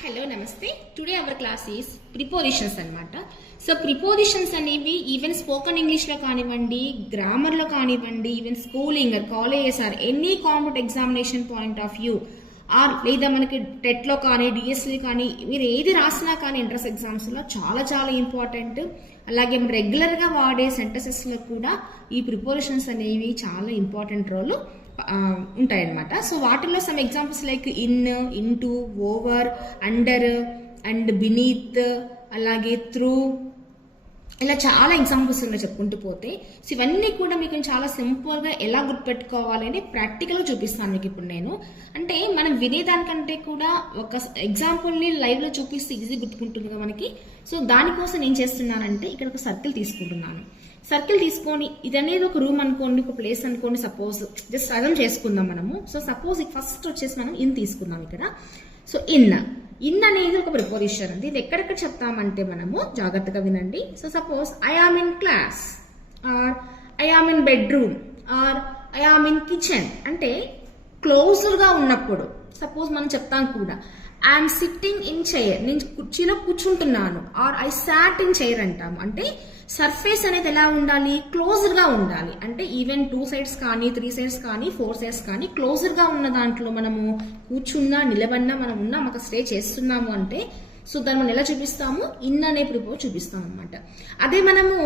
Hello నమస్తే. Today our class is prepositions అన్నమాట. So prepositions అనేవి ఈవెన్ స్పోకెన్ ఇంగ్లీష్లో కానివ్వండి, గ్రామర్లో కానివ్వండి, even schooling colleges or any competitive examination point of view or లేదా మనకి టెట్లో కానీ డిఎస్సీ కానీ మీరు ఏది రాసినా కానీ ఎంట్రన్స్ ఎగ్జామ్స్లో చాలా చాలా ఇంపార్టెంట్. అలాగే మనం రెగ్యులర్గా వాడే సెంటెన్సెస్లో కూడా ఈ ప్రిపోజిషన్స్ అనేవి చాలా ఇంపార్టెంట్ రోల్ ఉంటాయన్నమాట. సో వాటిల్లో some examples like in, into, over, under and beneath, అలాగే త్రూ, ఇలా చాలా ఎగ్జాంపుల్స్ ఉన్నాయి చెప్పుకుంటూ పోతే. సో ఇవన్నీ కూడా మీకు చాలా సింపుల్గా ఎలా గుర్తుపెట్టుకోవాలని ప్రాక్టికల్గా చూపిస్తాను మీకు ఇప్పుడు నేను. అంటే మనం వినేదానికంటే కూడా ఒక ఎగ్జాంపుల్ని లైవ్లో చూపిస్తే ఈజీ గుర్తుకుంటుంది కదా మనకి. సో దానికోసం నేను చేస్తున్నానంటే ఇక్కడ ఒక సర్కిల్ తీసుకుంటున్నాను. సర్కిల్ తీసుకొని ఇది అనేది ఒక రూమ్ అనుకోండి, ఒక ప్లేస్ అనుకోండి. సపోజ్ జస్ట్ అర్థం చేసుకుందాం మనము. సో సపోజ్ ఫస్ట్ వచ్చేసి మనం ఇన్ తీసుకుందాం ఇక్కడ. సో ఇన్ అనేది ఒక ప్రిపోజిషన్ ఉంది. ఇది ఎక్కడెక్కడ చెప్తామంటే మనము జాగ్రత్తగా వినండి. So suppose I am in class, or I am in bedroom, or I am in kitchen. అంటే క్లోజ్డ్గా ఉన్నప్పుడు సపోజ్ మనం చెప్తాం కూడా ఐఎమ్ సిట్టింగ్ ఇన్ చైర్, నేను కుర్చీలో కూర్చుంటున్నాను. Or I sat in chair అంటాము. అంటే సర్ఫేస్ అనేది ఎలా ఉండాలి, క్లోజ్డ్ గా ఉండాలి. అంటే ఈవెన్ 2 sides కానీ 3 sides కానీ 4 sides కానీ క్లోజ్డ్ గా ఉన్న దాంట్లో మనము కూర్చున్నా నిలబడినా మనం ఉన్నాం, అక్కడ స్టే చేస్తున్నాము అంటే సో దాన్ని మనం ఎలా చూపిస్తాము, ఇన్ అనే ప్రిపోజ్ చూపిస్తాం అనమాట. అదే మనము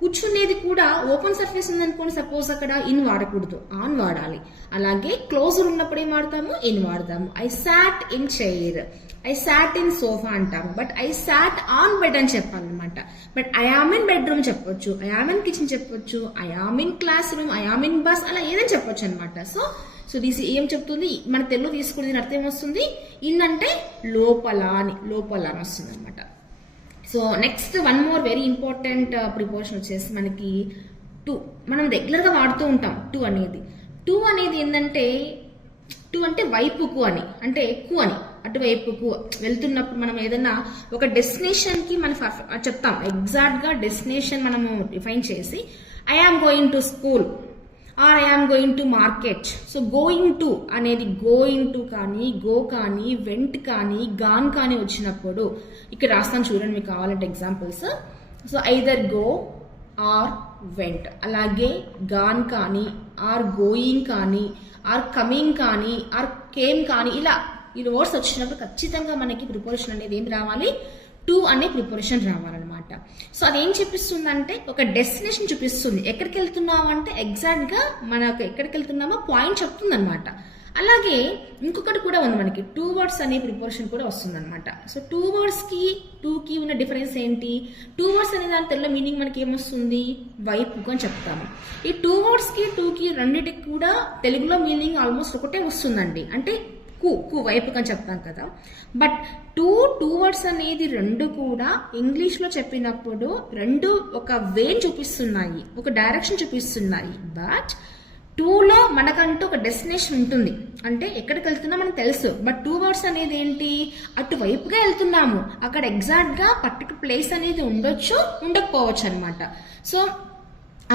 కూర్చునేది కూడా ఓపెన్ సర్ఫేస్ ఉందనుకోండి, సపోజ్ అక్కడ ఇన్ వాడకూడదు, ఆన్ వాడాలి. అలాగే క్లోజ్డ్ ఉన్నప్పుడు ఏం వాడతాము, ఇన్ వాడతాము. I sat in chair, I sat in sofa అంటాము. But I sat on bed అని చెప్పాలన్నమాట. But I am in bedroom చెప్పొచ్చు, ఐ ఆమ్ ఇన్ కిచెన్ చెప్పొచ్చు, I am in class room, I am in bus, అలా ఏదని చెప్పొచ్చు అనమాట. So this ఏం చెప్తుంది, మన తెలుగు తీసుకునే అర్థం ఏమొస్తుంది, ఇన్ అంటే లోపల అని వస్తుంది అనమాట. So next one more very important preposition వచ్చేసి మనకి టు. మనం రెగ్యులర్గా వాడుతూ ఉంటాం టు అనేది. టు అనేది ఏంటంటే టు అంటే వైపుకు అని, అంటే ఎక్కువ అని, అటువైపుకు వెళ్తున్నప్పుడు మనం ఏదైనా ఒక డెస్టినేషన్కి మనం చెప్తాం. ఎగ్జాక్ట్గా డెస్టినేషన్ మనము డిఫైన్ చేసి I am going to school or I am going to market. So going to అనేది గోయింగ్ టు కానీ, గో కానీ, వెంట్ కానీ, గాన్ కానీ వచ్చినప్పుడు ఇక్కడ రాస్తాను చూడండి మీకు కావాలంటే examples. So either go or went. అలాగే గాన్ కానీ, ఆర్ గోయింగ్ కానీ, ఆర్ కమింగ్ కానీ, ఆర్ కేమ్ కానీ, ఇలా ఈ వర్డ్స్ వచ్చినప్పుడు ఖచ్చితంగా మనకి ప్రిపోజిషన్ అనేది ఏం రావాలి, టు అనే ప్రిపోజిషన్ రావాలన్నమాట. సో అదేం చూపిస్తుందంటే ఒక డెస్టినేషన్ చూపిస్తుంది. ఎక్కడికి వెళ్తున్నావు అంటే ఎగ్జాక్ట్గా మనకు ఎక్కడికి వెళ్తున్నామో పాయింట్ చెప్తుంది అనమాట. అలాగే ఇంకొకటి కూడా ఉంది మనకి, 2 words అనే ప్రిపోజిషన్ కూడా వస్తుంది అనమాట. సో 2 wordsకి 2కి ఉన్న డిఫరెన్స్ ఏంటి, 2 words అనే దాని తెలుగులో మీనింగ్ మనకి ఏమొస్తుంది, వైపుకు అని చెప్తాము. ఈ 2 wordsకి 2కి రెండింటికి కూడా తెలుగులో మీనింగ్ ఆల్మోస్ట్ ఒకటే వస్తుందండి. అంటే కు వైపుకు అని చెప్తాం కదా. బట్ 2 words అనేది రెండు కూడా ఇంగ్లీష్లో చెప్పినప్పుడు రెండు ఒక వే చూపిస్తున్నాయి, ఒక డైరెక్షన్ చూపిస్తున్నాయి. బట్ 2లో మనకంటూ ఒక డెస్టినేషన్ ఉంటుంది, అంటే ఎక్కడికి వెళ్తున్నా మనకు తెలుసు. బట్ 2 words అనేది ఏంటి, అటువైపుగా వెళ్తున్నాము, అక్కడ ఎగ్జాక్ట్గా పర్టికులర్ ప్లేస్ అనేది ఉండొచ్చు, ఉండకపోవచ్చు అనమాట. So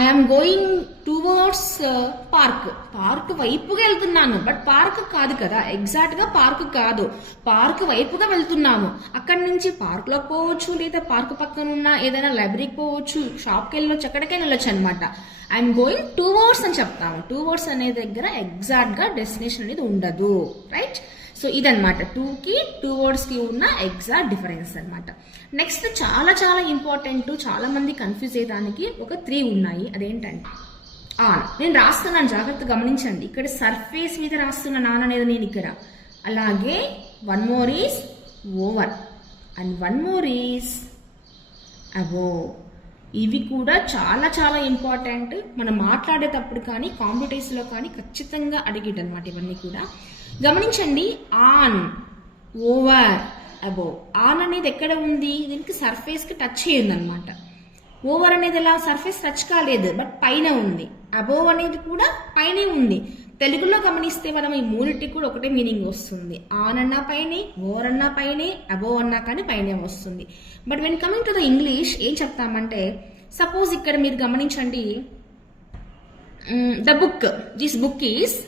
I'm going towards park వైపుగా వెళ్తున్నాను. బట్ పార్క్ కాదు కదా, ఎగ్జాక్ట్గా పార్క్ కాదు, పార్క్ వైపుగా వెళ్తున్నాము. అక్కడి నుంచి పార్క్లో పోవచ్చు, లేదా పార్క్ పక్కన ఉన్న ఏదైనా లైబ్రరీకి పోవచ్చు, షాప్కి వెళ్ళొచ్చు, ఎక్కడికైనా వెళ్ళొచ్చు అనమాట. ఐఎమ్ గోయింగ్ టువర్డ్స్ అని చెప్తాము. 2 words అనే దగ్గర ఎగ్జాక్ట్గా డెస్టినేషన్ అనేది ఉండదు, రైట్. సో ఇదనమాట 2కి 2 wordsకి ఉన్న ఎగ్జాక్ట్ డిఫరెన్స్ అనమాట. నెక్స్ట్ చాలా చాలా ఇంపార్టెంట్, చాలా మంది కన్ఫ్యూజ్ అయ్యేదానికి ఒక 3 ఉన్నాయి. అదేంటంటే ఆన్. నేను రాస్తున్నాను, జాగ్రత్త గమనించండి. ఇక్కడ సర్ఫేస్ మీద రాస్తున్నాను ఆన్ అనేది నేను ఇక్కడ. అలాగే 1 more is over and 1 more is above. ఇవి కూడా చాలా చాలా ఇంపార్టెంట్. మనం మాట్లాడేటప్పుడు కానీ కాంపిటీషన్లో కానీ ఖచ్చితంగా అడిగేటనమాట ఇవన్నీ కూడా గమనించండి. On, over, above. ఆన్ అనేది ఎక్కడ ఉంది, దీనికి సర్ఫేస్కి టచ్ అయ్యింది అనమాట. ఓవర్ అనేది ఎలా, సర్ఫేస్ టచ్ కాలేదు బట్ పైన ఉంది. అబోవ్ అనేది కూడా పైనే ఉంది. తెలుగులో గమనిస్తే మనం ఈ మూడింటికి కూడా ఒకటే మీనింగ్ వస్తుంది. ఆన్ అన్నా పైనే, ఓవర్ అన్నా పైనే, అబోవ్ అన్నా కానీ పైనే వస్తుంది. But when coming to the English ఏం చెప్తామంటే, సపోజ్ ఇక్కడ మీరు గమనించండి, the book, this book is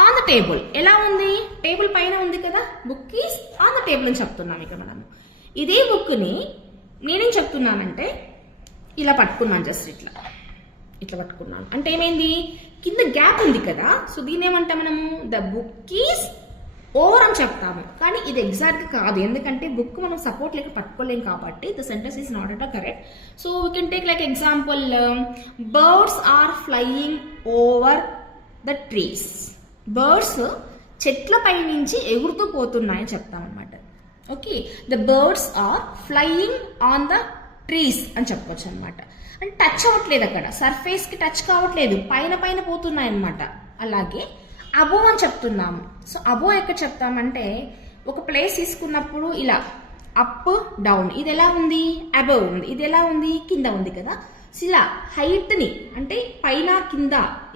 on the table. ఎలా ఉంది? టేబుల్ పైన ఉంది కదా, book is on the table అని చెప్తున్నాం ఇక్కడ మనం. ఇదే బుక్ని నేనేం చెప్తున్నానంటే ఇలా పట్టుకున్నాను, జస్ట్ ఇట్లా పట్టుకున్నాను అంటే ఏమైంది, కింద గ్యాప్ ఉంది కదా. సో దీన్ని ఏమంటాం మనము, ద బుక్ ఈస్ ఓవర్ అని చెప్తాము. కానీ ఇది ఎగ్జాక్ట్ కాదు, ఎందుకంటే బుక్ మనం సపోర్ట్ లేక పట్టుకోలేం కాబట్టి the sentence is not at correct. So we can take like example, birds are flying over the trees. Birds చెట్లపై నుంచి ఎగురుతూ పోతున్నాయని చెప్తాం అనమాట. Okay, the birds are flying on the trees అని చెప్పొచ్చు అనమాట. అంటే టచ్ అవ్వట్లేదు, అక్కడ సర్ఫేస్ కి టచ్ కావట్లేదు, పైన పోతున్నాయి అనమాట. అలాగే అబో అని చెప్తున్నాము. సో అబో ఎక్కడ చెప్తామంటే ఒక ప్లేస్ తీసుకున్నప్పుడు ఇలా అప్ డౌన్, ఇది ఎలా ఉంది, అబోవ్ ఉంది, ఇది ఎలా ఉంది, కింద ఉంది కదా. సో ఇలా హైట్ ని అంటే పైన కింద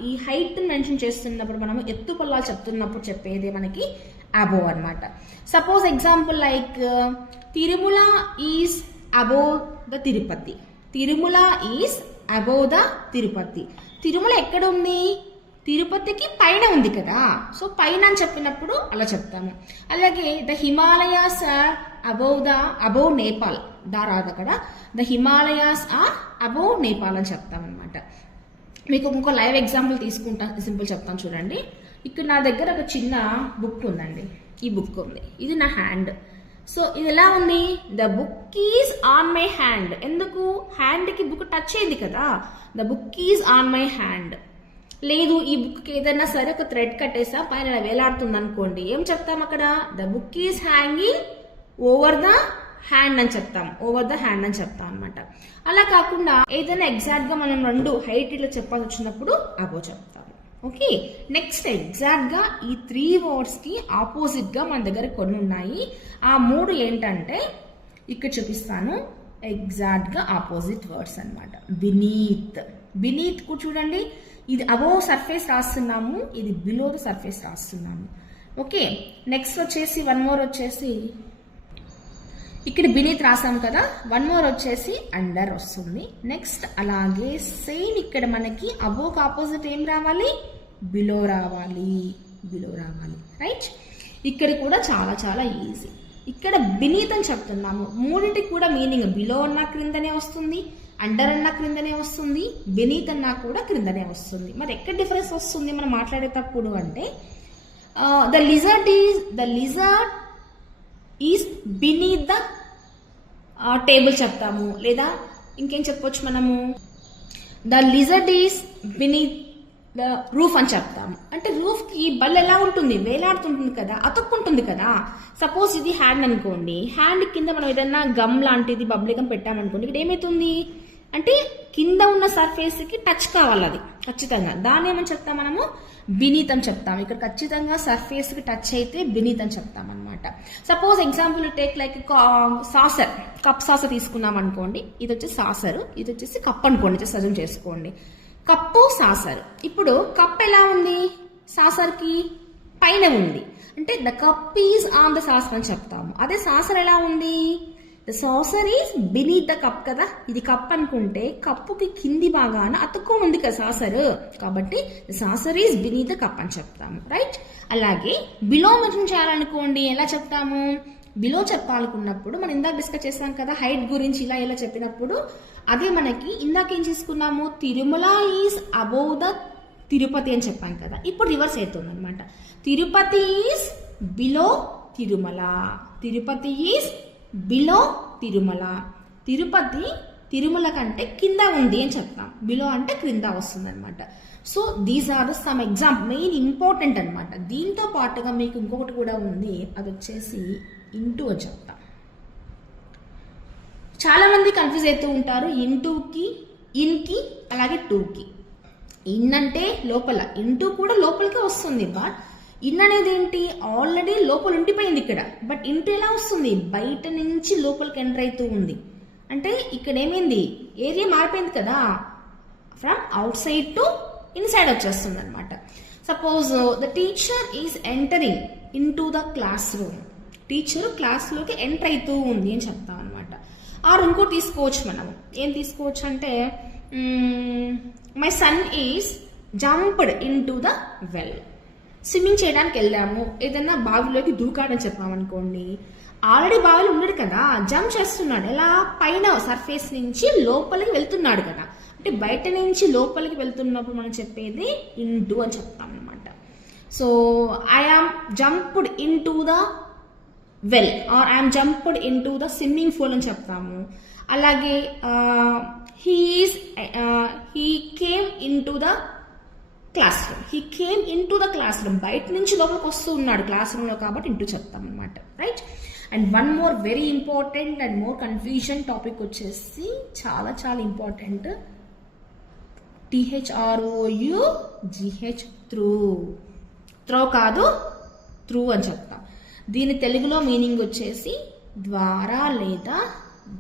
ఈ హైట్ మెన్షన్ చేస్తున్నప్పుడు మనం ఎత్తు పొల్లాలు చెప్తున్నప్పుడు చెప్పేది మనకి అబోవ్ అనమాట. Suppose example like Tirumala is above the Tirupati. Tirumala is above the Tirupati. Tirumala ఎక్కడ ఉంది, తిరుపతికి పైన ఉంది కదా. సో పైన అని చెప్పినప్పుడు అలా చెప్తాము. అలాగే the Himalayas are above Nepal. రాదు అక్కడ, the Himalayas are above Nepal అని చెప్తాం అనమాట. మీకు ఇంకో లైవ్ ఎగ్జాంపుల్ తీసుకుంటాను, సింపుల్ చెప్తాను చూడండి. ఇక్కడ నా దగ్గర ఒక చిన్న బుక్ ఉందండి, ఈ బుక్ ఉంది, ఇది నా హ్యాండ్. సో ఇది ఎలా ఉంది, the book is on my hand. ఎందుకు, హ్యాండ్కి బుక్ టచ్ అయింది కదా, the book is on my hand. లేదు ఈ బుక్ ఏదైనా సరే ఒక థ్రెడ్ కట్టేసా పైన వేలాడుతుంది అనుకోండి, ఏం చెప్తాం అక్కడ, the book is hanging over the hand అని చెప్తాం, ఓవర్ ద హ్యాండ్ అని చెప్తాం అనమాట. అలా కాకుండా ఏదైనా ఎగ్జాక్ట్ గా మనం రెండు హైట్ ఇట్లా చెప్పాల్సి వచ్చినప్పుడు అబో చెప్తాము. ఓకే, నెక్స్ట్ ఎగ్జాక్ట్ గా ఈ 3 వర్డ్స్ కి ఆపోజిట్ గా మన దగ్గర కొన్ని ఉన్నాయి. ఆ 3 ఏంటంటే ఇక్కడ చూపిస్తాను, ఎగ్జాక్ట్ గా ఆపోజిట్ వర్డ్స్ అనమాట. బినీత్, బినీత్ కు చూడండి, ఇది అబోవ్ సర్ఫేస్ రాస్తున్నాము, ఇది బిలో ద సర్ఫేస్ రాస్తున్నాము. ఓకే, నెక్స్ట్ వచ్చేసి వన్ మోర్ వచ్చేసి ఇక్కడ బినీత్ రాసాం కదా, వన్ మోర్ వచ్చేసి అండర్ వస్తుంది. నెక్స్ట్ అలాగే సేమ్ ఇక్కడ మనకి అబోవ్ ఆపోజిట్ ఏం రావాలి, బిలో రావాలి, బిలో రావాలి. రైట్, ఇక్కడ కూడా చాలా చాలా ఈజీ. ఇక్కడ బినీత్ అని చెప్తున్నాము, మూడింటికి కూడా మీనింగ్ బిలో అన్నా క్రిందనే వస్తుంది, అండర్ అన్నా క్రిందనే వస్తుంది, బెనీత్ అన్నా కూడా క్రిందనే వస్తుంది. మరి ఎక్కడ డిఫరెన్స్ వస్తుంది మనం మాట్లాడేటప్పుడు అంటే, the lizard is beneath the table చెప్తాము, లేదా ఇంకేం చెప్పొచ్చు మనము, the lizard is beneath the roof అని చెప్తాము. అంటే రూఫ్ కి బల్ ఎలా ఉంటుంది, వేలాడుతుంటుంది కదా, అతుక్కుంటుంది కదా. సపోజ్ ఇది హ్యాండ్ అనుకోండి, హ్యాండ్ కింద మనం ఏదైనా గమ్ లాంటిది బబ్లీ గమ్ పెట్టామనుకోండి, ఇక్కడ ఏమైతుంది అంటే కింద ఉన్న సర్ఫేస్ కి టచ్ కావాలి, అది ఖచ్చితంగా, దాన్ని ఏమని చెప్తాం మనము, బినీత్ అని చెప్తాం. ఇక్కడ ఖచ్చితంగా సర్ఫేస్ కి టచ్ అయితే బినీత్ అని చెప్తాం అనమాట. Suppose example take like saucer, cup saucer తీసుకున్నాం అనుకోండి, ఇది వచ్చేసి సాసర్, ఇది వచ్చేసి కప్ అనుకోండి, సజం చేసుకోండి, కప్పు సాసర్. ఇప్పుడు కప్ ఎలా ఉంది, సాసర్ కి పైన ఉంది, అంటే the cup is on the saucer అని చెప్తాము. అదే సాసర్ ఎలా ఉంది, the saucer is beneath the cup కదా. ఇది కప్ అనుకుంటే కప్పుకి కింది భాగాన అతుక్కొని ఉంది కదా సాసర్, కాబట్టి the saucer is beneath the cup అని చెప్తాము. రైట్, అలాగే బిలో మెన్షన్ చేయాలనుకోండి, ఎలా చెప్తాము, బిలో చెప్పాలనుకున్నప్పుడు మనం ఇందాక డిస్కస్ చేసాం కదా హైట్ గురించి, ఇలా చెప్పినప్పుడు అదే మనకి ఇందాక ఏం చేసుకున్నాము, Tirumala is above the Tirupati అని చెప్పాం కదా. ఇప్పుడు రివర్స్ అవుతుంది అనమాట, Tirupati is below Tirumala, Tirupati is below Tirumala. Tirupati Tirumala కంటే కింద ఉంది అని చెప్తాం, బిలో అంటే క్రింద వస్తుంది అనమాట. So these are the some example, main important అనమాట. దీంతో పాటుగా మీకు ఇంకొకటి కూడా ఉంది, అది వచ్చేసి ఇంటూ అని చెప్తాం. చాలా మంది కన్ఫ్యూజ్ అవుతూ ఉంటారు ఇంటూకి, ఇన్కి, అలాగే టూకి. ఇన్ అంటే లోపల, ఇంటూ కూడా లోపలికే వస్తుంది, బట్ ఇన్ అనేది ఏంటి, ఆల్రెడీ లోపల ఉండిపోయింది ఇక్కడ, బట్ ఇంటూ ఎలా వస్తుంది, బయట నుంచి లోపలికి ఎంటర్ అవుతూ ఉంది. అంటే ఇక్కడ ఏమైంది, ఏరియా మారిపోయింది కదా, from outside to inside వచ్చేస్తుంది అనమాట. Suppose the teacher is entering in to the classroom, teacher క్లాస్లోకి ఎంటర్ అవుతూ ఉంది అని చెప్తాం అనమాట. ఆర్ ఇంకో తీసుకోవచ్చు మనం, ఏం తీసుకోవచ్చు అంటే, my son is jumped in to the well. Swimming చేయడానికి వెళ్ళాము, ఏదైనా బావిలోకి దూకాడని చెప్పామనుకోండి, ఆల్రెడీ బావిలో ఉన్నాడు కదా, జంప్ చేస్తున్నాడు, ఎలా పైన సర్ఫేస్ నుంచి లోపలికి వెళ్తున్నాడు కదా, అంటే బయట నుంచి లోపలికి వెళ్తున్నప్పుడు మనం చెప్పేది ఇంటూ అని చెప్తాం అనమాట. So I am jumped in to the well or I'm jumped in to the swimming pool అని చెప్తాము. అలాగే he came in to the classroom, he came in to the classroom, బయట నుంచి లోపలికి వస్తూ ఉన్నాడు క్లాస్ రూమ్లో కాబట్టి ఇంటూ చెప్తాం అనమాట, right. And one more very important and more confusion topic వచ్చేసి చాలా చాలా ఇంపార్టెంట్, THROUGH, త్రూ. త్రో కాదు, త్రూ అని చెప్తాం. దీని తెలుగులో మీనింగ్ వచ్చేసి ద్వారా లేదా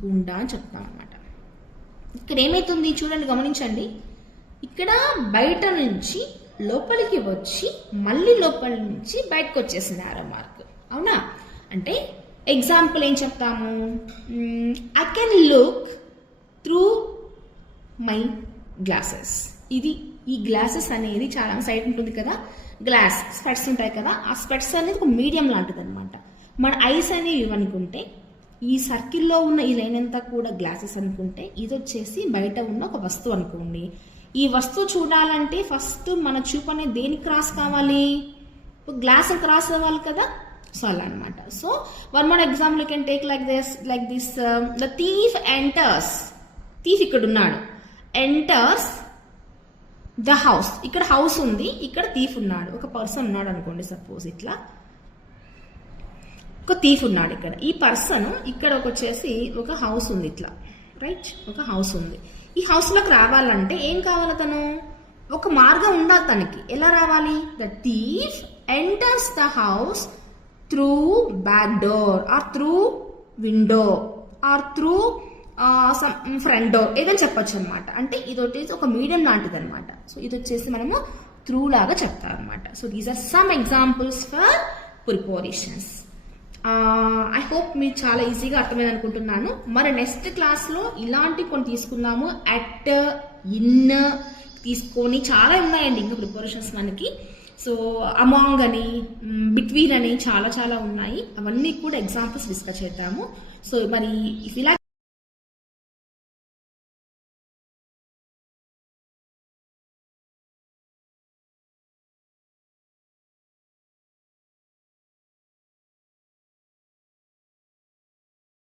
గుండా అని చెప్తాం అనమాట. ఇక్కడ ఏమైతుంది చూడండి, గమనించండి. ఇక్కడ బయట నుంచి లోపలికి వచ్చి మళ్ళీ లోపలి నుంచి బయటకు వచ్చేసింది ఆరో మార్క్, అవునా? అంటే ఎగ్జాంపుల్ ఏం చెప్తాము, I can look through my glasses. ఈ గ్లాసెస్ అనేది చాలా సైడ్ ఉంటుంది కదా, గ్లాస్ స్పెట్స్ ఉంటాయి కదా, ఆ స్పెట్స్ అనేది ఒక మీడియం లాంటిది అనమాట. మన ఐస్ అనేవి అనుకుంటే ఈ సర్కిల్లో ఉన్న ఈ లైన్ అంతా కూడా గ్లాసెస్ అనుకుంటే, ఇది వచ్చేసి బయట ఉన్న ఒక వస్తువు అనుకోండి. ఈ వస్తువు చూడాలంటే ఫస్ట్ మన చూపు అనేది దేనికి క్రాస్ కావాలి, గ్లాస్ క్రాస్ అవ్వాలి కదా. సో అలా అనమాట. So one more example you can take like this the thief enters. Thief ఇక్కడ ఉన్నాడు, ఎంటర్స్ ద హౌస్. ఇక్కడ హౌస్ ఉంది, ఇక్కడ థీఫ్ ఉన్నాడు, ఒక పర్సన్ ఉన్నాడు అనుకోండి. సపోజ్ ఇట్లా ఒక థీఫ్ ఉన్నాడు ఇక్కడ, ఈ పర్సన్ ఇక్కడ వచ్చేసి ఒక హౌస్ ఉంది ఇట్లా, రైట్, ఒక హౌస్ ఉంది. ఈ హౌస్లోకి రావాలంటే ఏం కావాలి, తను ఒక మార్గం ఉండాలి తనకి. ఎలా రావాలి, the thief enters the house through back door or through window or through front door, ఏదని చెప్పొచ్చు అనమాట. అంటే ఇది వచ్చేసి ఒక మీడియం లాంటిది అనమాట. సో ఇది వచ్చేసి మనము త్రూ లాగా చెప్తాం అనమాట. So these are some examples for prepositions. I hope మీరు చాలా ఈజీగా అర్థమైంది అనుకుంటున్నాను. మరి నెక్స్ట్ క్లాస్లో ఇలాంటి కొన్ని తీసుకున్నాము, అట్, ఇన్ తీసుకొని చాలా ఉన్నాయండి ఇంకా ప్రిపరేషన్స్ మనకి. సో అమాంగ్ అని, బిట్వీన్ అని చాలా చాలా ఉన్నాయి. అవన్నీ కూడా ఎగ్జాంపుల్స్ డిస్కస్ చేద్దాము. సో మరి ఇలా